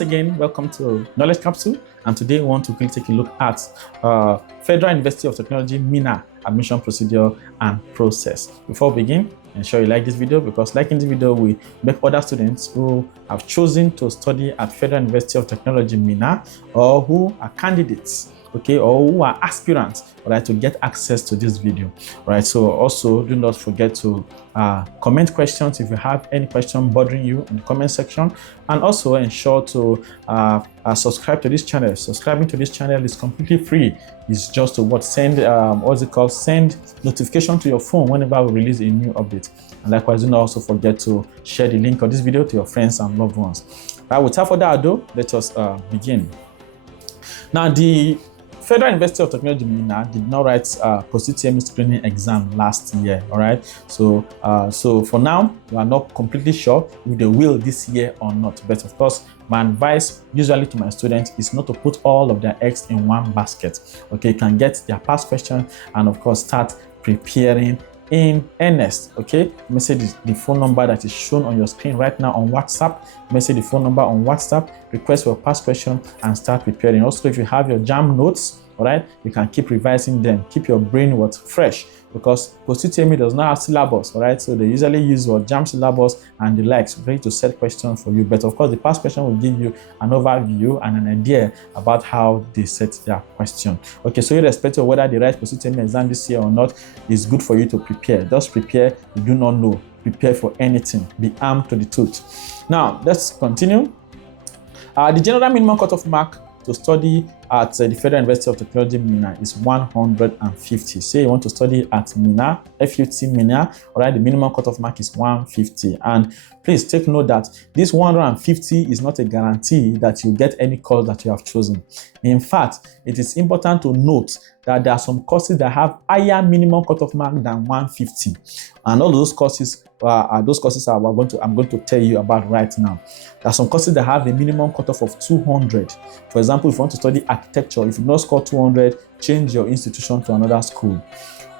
once again, welcome to Knowledge Capsule, and today we want to quickly take a look at Federal University of Technology Minna admission procedure and process. Before we begin, ensure you like this video, because liking this video will make other students who have chosen to study at Federal University of Technology Minna, or who are candidates, okay, or who are aspirants, right, to get access to this video, right? So also do not forget to comment questions if you have any question bothering you in the comment section, and also ensure to subscribe to this channel. Subscribing to this channel is completely free. It's just to send send notification to your phone whenever we release a new update. And likewise, do not also forget to share the link of this video to your friends and loved ones. Right, without further ado, let us begin. Now, the Federal University of Technology Minna did not write post-UTME screening exam last year, all right? So for now, we are not completely sure if they will this year or not. But of course, my advice usually to my students is not to put all of their eggs in one basket. Okay, you can get their past question and of course start preparing in earnest. Okay, message the phone number that is shown on your screen right now on WhatsApp. Message the phone number on WhatsApp, request for a past question, and start preparing. Also, if you have your JAMB notes, all right, you can keep revising them. Keep your brain fresh, because post-UTME does not have syllabus, all right? So they usually use your JAMB syllabus and the likes ready to set questions for you. But of course, the past question will give you an overview and an idea about how they set their question. Okay, so irrespective of whether they write post-UTME exam this year or not, it's good for you to prepare. Just prepare. You do not know. Prepare for anything. Be armed to the tooth. Now, let's continue. The general minimum cutoff mark to study at the Federal University of Technology Minna is 150. Say you want to study at Minna, FUTMINNA, all right, the minimum cutoff mark is 150. And please take note that this 150 is not a guarantee that you get any course that you have chosen. In fact, it is important to note that there are some courses that have higher minimum cutoff mark than 150. And all those courses I'm going to tell you about right now. There are some courses that have a minimum cutoff of 200. For example, if you want to study architecture, if you do not score 200, change your institution to another school.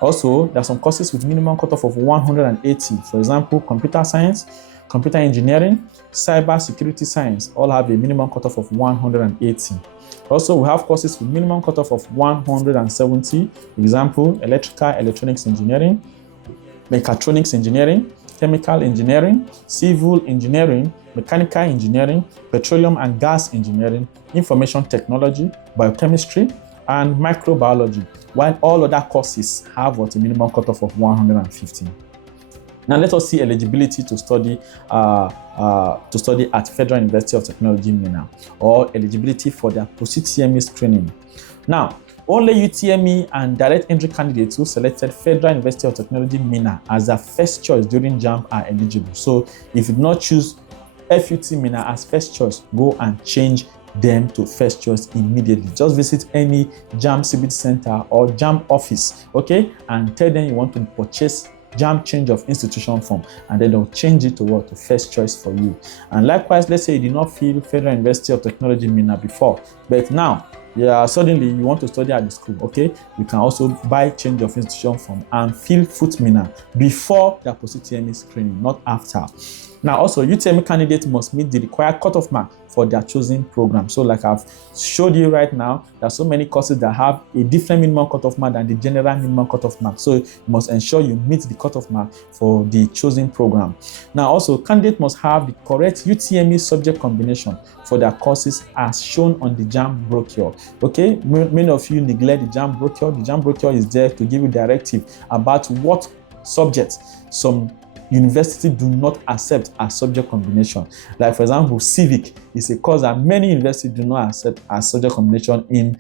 Also, there are some courses with minimum cutoff of 180. For example, computer science, computer engineering, cyber security science, all have a minimum cutoff of 180. Also, we have courses with minimum cutoff of 170. For example, electronics engineering, mechatronics engineering, chemical engineering, civil engineering, mechanical engineering, petroleum and gas engineering, information technology, biochemistry, and microbiology, while all other courses have a minimum cutoff of 150. Now let us see eligibility to study at Federal University of Technology Minna, or eligibility for their post-UTME screening. Now, only UTME and direct entry candidates who selected Federal University of Technology Minna as their first choice during JAMB are eligible. So if you do not choose FUTMINNA as first choice, go and change them to first choice immediately. Just visit any JAMB CBT center or JAMB office, okay, and tell them you want to purchase JAMB change of institution form, and then they'll change it to what? To first choice for you. And likewise, let's say you did not fill Federal University of Technology Minna before, but now suddenly you want to study at the school, okay, you can also buy change of institution form and fill FUTMINNA before the post-UTME screening, not after. Now, also, UTME candidates must meet the required cutoff mark for their chosen program. So like I've showed you right now, there are so many courses that have a different minimum cutoff mark than the general minimum cutoff mark. So you must ensure you meet the cutoff mark for the chosen program. Now, also, candidates must have the correct UTME subject combination for their courses as shown on the JAMB brochure. Okay, many of you neglect the JAMB brochure. The JAMB brochure is there to give you directive about what subjects some universities do not accept as subject combination. Like for example, civic is a course that many universities do not accept as subject combination in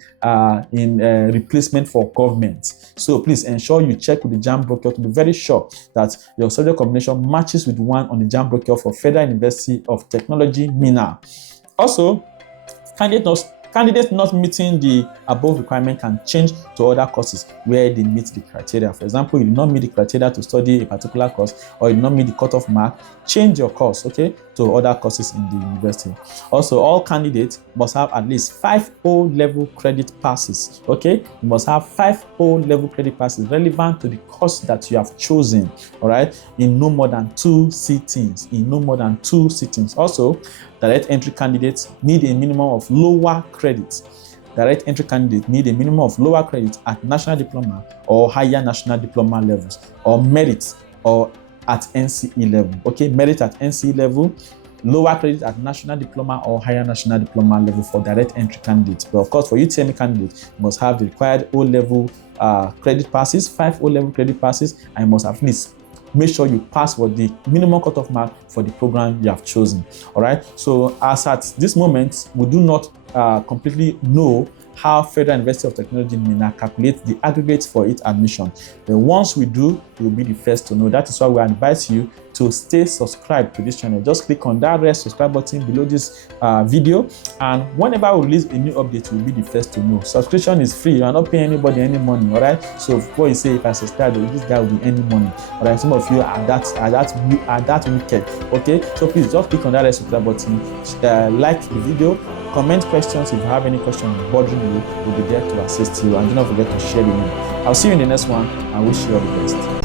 replacement for government. So please ensure you check with the JAMB brochure to be very sure that your subject combination matches with one on the JAMB brochure for Federal University of Technology Minna. Also, candidates not meeting the above requirement can change to other courses where they meet the criteria. For example, you do not meet the criteria to study a particular course, or you do not meet the cutoff mark, change your course, okay, to other courses in the university. Also, all candidates must have at least 5 O-level credit passes, okay? You must have 5 O-level credit passes relevant to the course that you have chosen, all right, in no more than 2 sittings, Also, direct entry candidates need a minimum of lower credits. Direct entry candidates need a minimum of lower credits at national diploma or higher national diploma levels, or merit or at NCE level. Okay, merit at NCE level, lower credit at national diploma or higher national diploma level for direct entry candidates. But of course, for UTME candidates, you must have the required O-level credit passes, 5 O-level credit passes, and you must at least make sure you pass what the minimum cutoff mark for the program you have chosen. All right. So as at this moment, we do not completely know how Federal University of Technology Minna calculates the aggregates for its admission. But once we do, you'll be the first to know. That is why we advise you to stay subscribed to this channel. Just click on that red subscribe button below this video, and whenever we release a new update, you'll be the first to know. Subscription is free. You are not paying anybody any money. All right. So before you say, if I subscribe, this guy will be any money. All right. Some of you are that wicked. Okay. So please just click on that red subscribe button. Like the video. Comment questions if you have any questions bothering you. We'll be there to assist you, and do not forget to share the link. I'll see you in the next one, and wish you all the best.